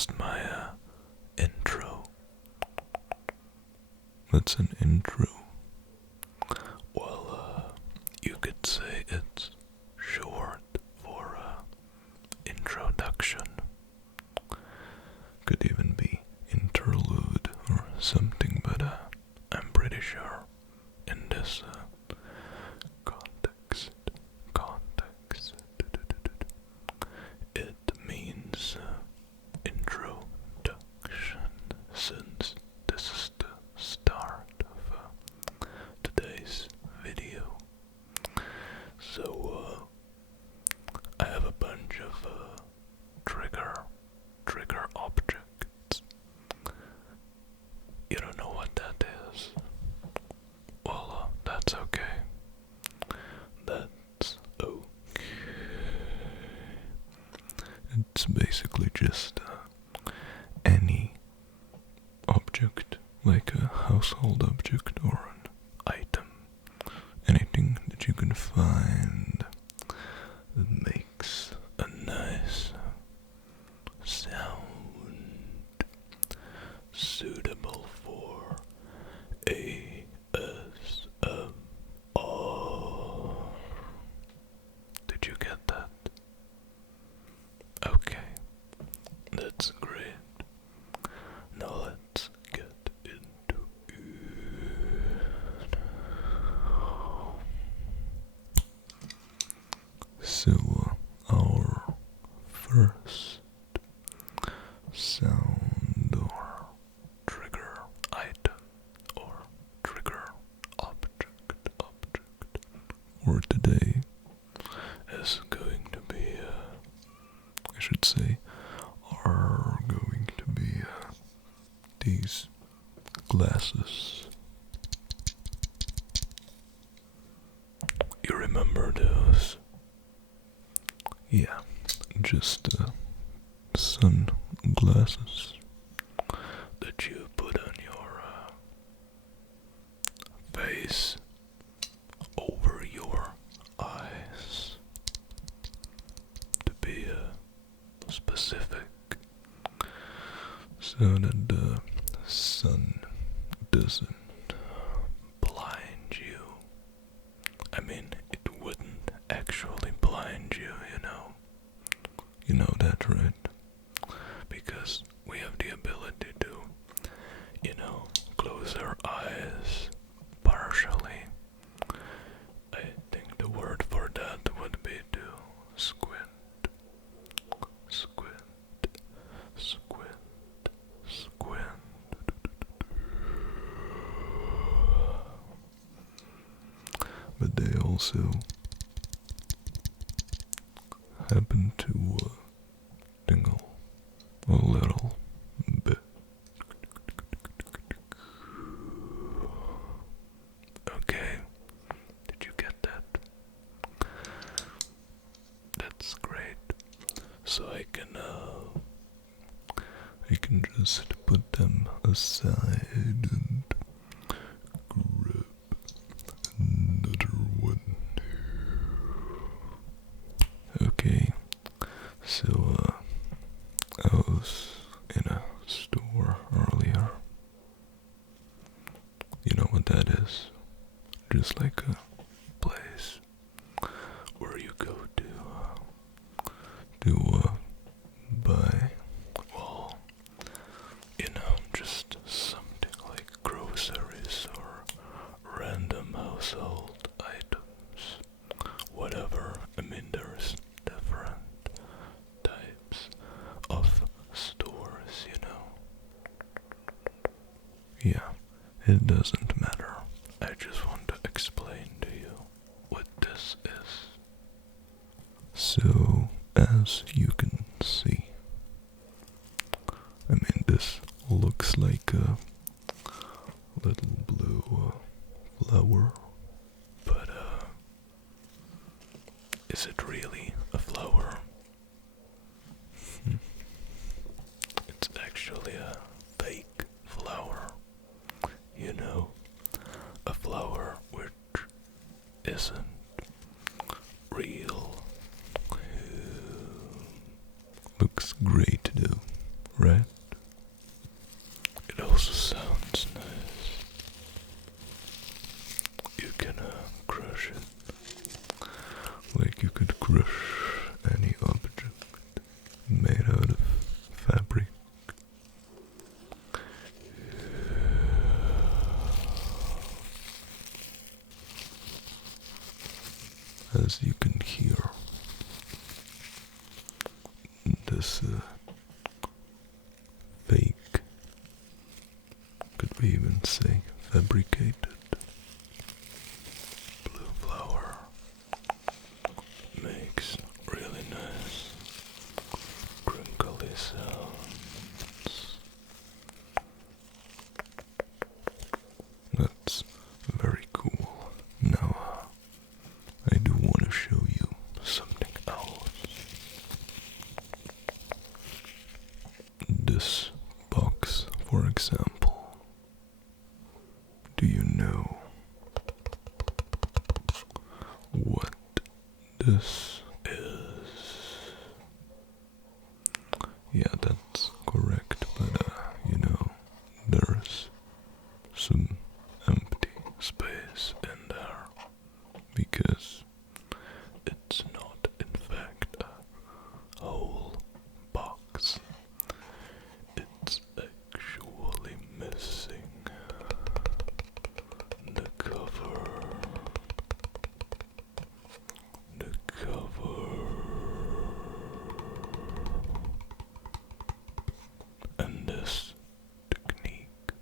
just my intro. That's an intro. Well, you could say it's short for introduction. Could even be interlude or something, but I'm pretty sure in this context, it means introduction, since this is the start of today's video. So I have a bunch of trigger objects. You don't know what that is? Well, that's okay. That's okay. It's basically just any object, like a household object or an item. Anything that you can find that makes a nice sound suitable for ASMR. Did you get that? Okay, that's great. Now let's get into it. So, our first sound or trigger item or trigger object for today is going to be, I should say, are going to be these glasses. You remember those? Yeah, just sunglasses that you put on your face over your eyes, to be specific, so that the sun doesn't blind you. I mean, it wouldn't actually blind you, you know. You know that, right? Because we have the ability to, close our eyes partially. I think the word for that would be to squint. But they also happen to tingle a little bit. Okay, did you get that? That's great. So I can just put them aside and grab another one. Okay, so I was in a store earlier. You know what that is? Just like a place where you go to buy, well, just something like groceries or random household items, whatever. I mean, there's different types of stores, Yeah, it doesn't matter. I just want to explain to you what this is. So, as you can see, I mean, this looks like a little blue flower, but is it really a flower? It's actually a fake flower, a flower which isn't real. Looks great though, right? It also sounds nice. You can crush it. Like you could crush any object made out of fabric. As you can hear, this fake, could we even say fabricated, blue flower makes really nice crinkly sounds. That's very cool. Now, I do want to show you something else. This box, for example. Do you know what this is? Yeah, that's correct, but there's some empty space in there because it's not in fact a whole box. It's actually missing the cover. The cover. And this technique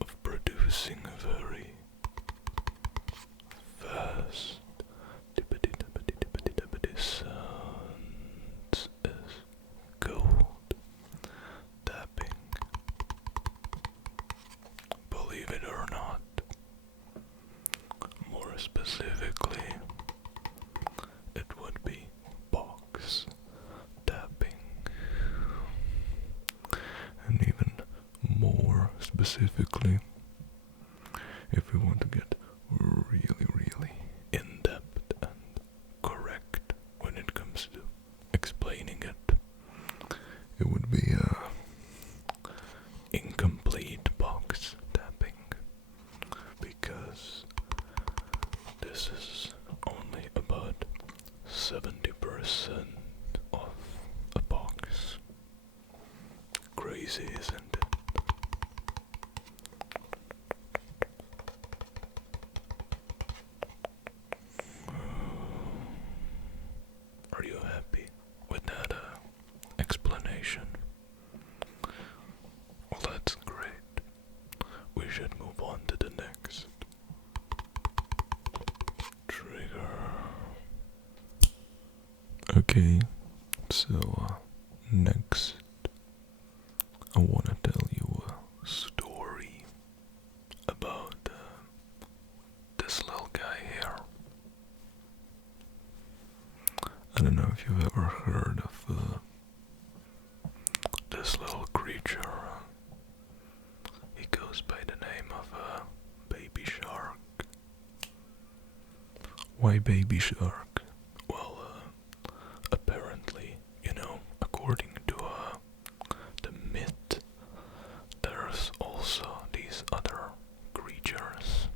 of producing a very fast dippity sounds is gold tapping. Believe it or not, more specifically, it would be box tapping. And even more specifically, if we want to get really in-depth and correct when it comes to explaining it, it would be incomplete box tapping, because this is only about 70% of a box. Crazy, isn't it? Are you happy with that explanation? Well, that's great. We should move on to the next trigger. Okay, so next I want to tell you a story about this little guy here. I don't know if you've ever heard of this little creature. He goes by the name of Baby Shark. Why Baby Shark? Well, apparently, according to the myth, there's also these other creatures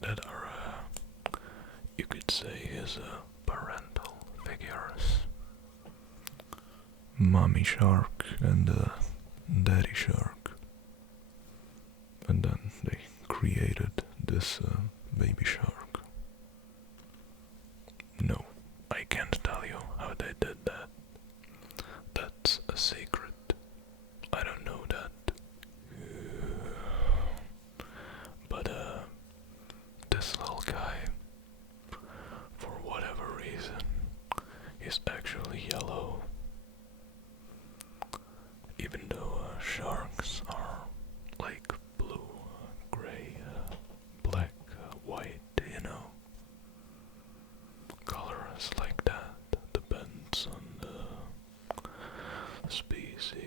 that are, you could say, his parental figures. Mommy Shark and Daddy Shark. And then they created this Baby Shark. No, I can't tell you how they did that. That's a secret. I don't know that. But this little guy, for whatever reason, is actually yellow. Even though sharks are like blue, gray, black, white, colors like that depends on the species.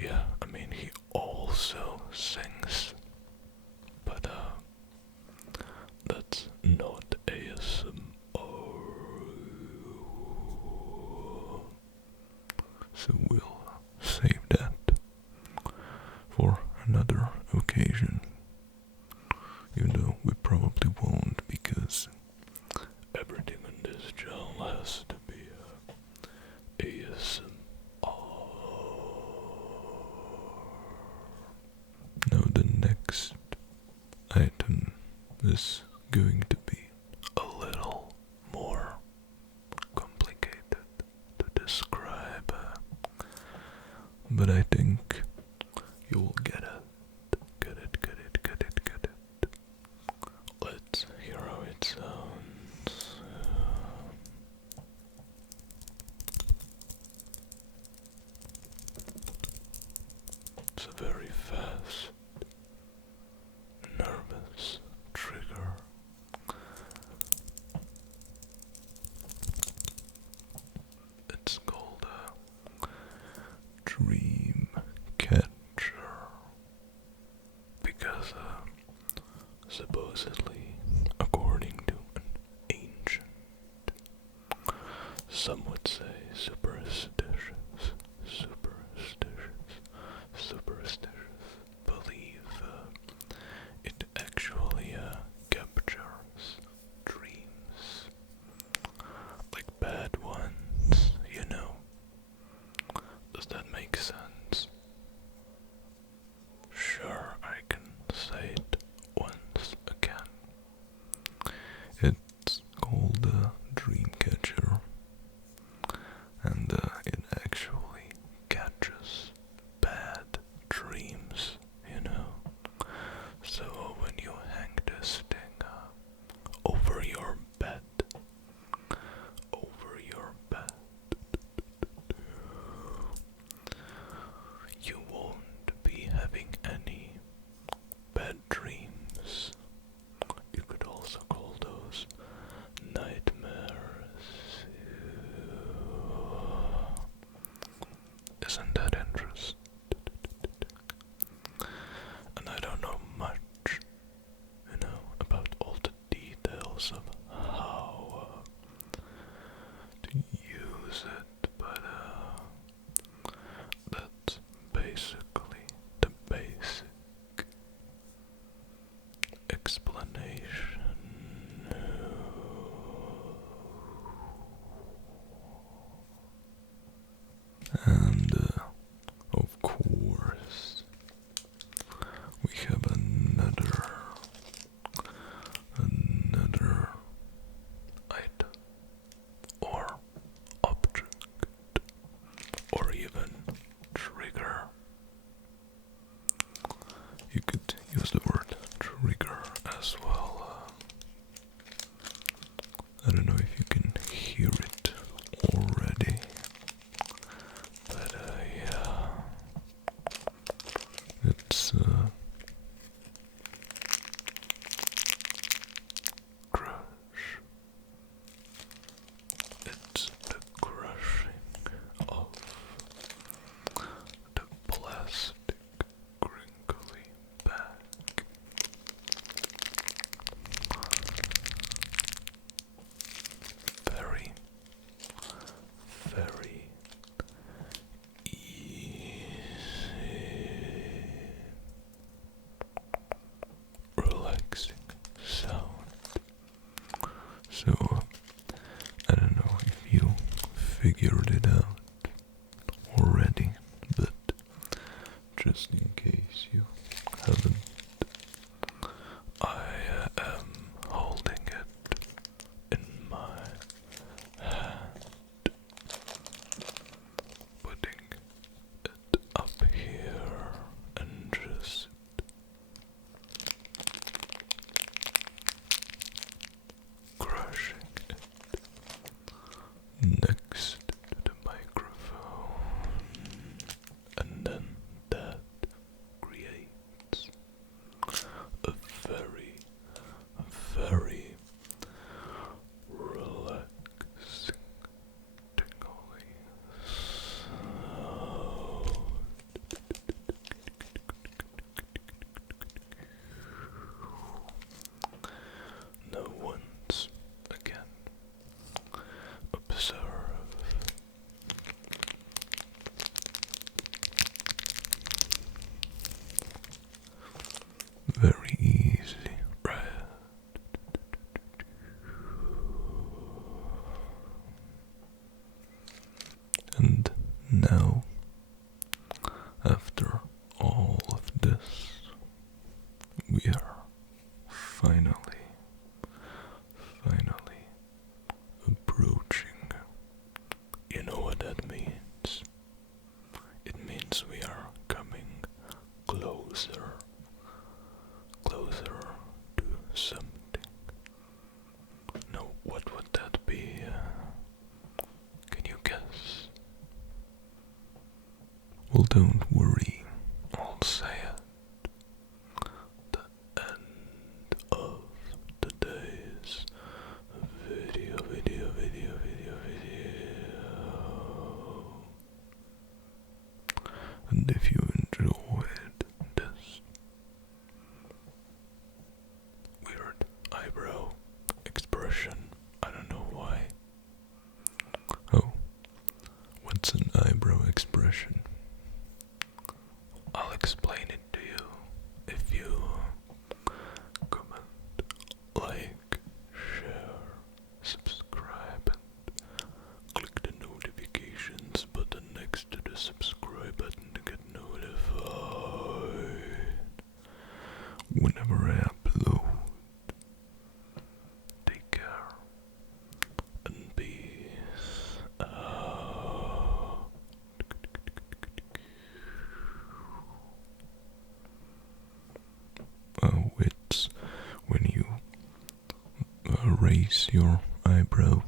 Yeah, I mean, he also sings, but that's not ASMR. So we'll save that for another occasion. Even though we probably won't, because everything in this channel has to be ASMR. Now the next item is going to be a little more complicated to describe, but I think you will get it. Get it. Let's hear how it sounds. It's a very fast, nervous trigger. It's called a dream catcher because supposedly, according to an ancient, some would say superstitious belief, it actually captures dreams, like bad ones, you know. Does that make sense? Sure, I can say it once again. It's called a dream catcher, and it actually catches bad dreams, you know. So when you hang this thing over your bed, you won't be having any bad dreams. You could also call those nightmares. Isn't that interesting? And I don't know much, about all the details of how to use it, but that's basically the basic explanation. And of course, we have another item or object or even trigger. You could use the word trigger as well. I don't know if you can hear it already, but yeah, it's crush. It's the crushing of the plastic crinkly bag. Very, very easy, relaxing sound. So, I don't know if you figured it out already, but just in case you haven't, I am holding it in my hand, putting it up here and just crushing it next to the microphone. Well, don't worry, I'll say it. The end of today's video. And if you enjoyed this weird eyebrow expression, I don't know why. Oh, what's an eyebrow expression? I'll explain it to you if you comment, like, share, subscribe, and click the notifications button next to the subscribe button to get notified whenever I upload. Take care and peace out. Oh, it's when you raise your eyebrow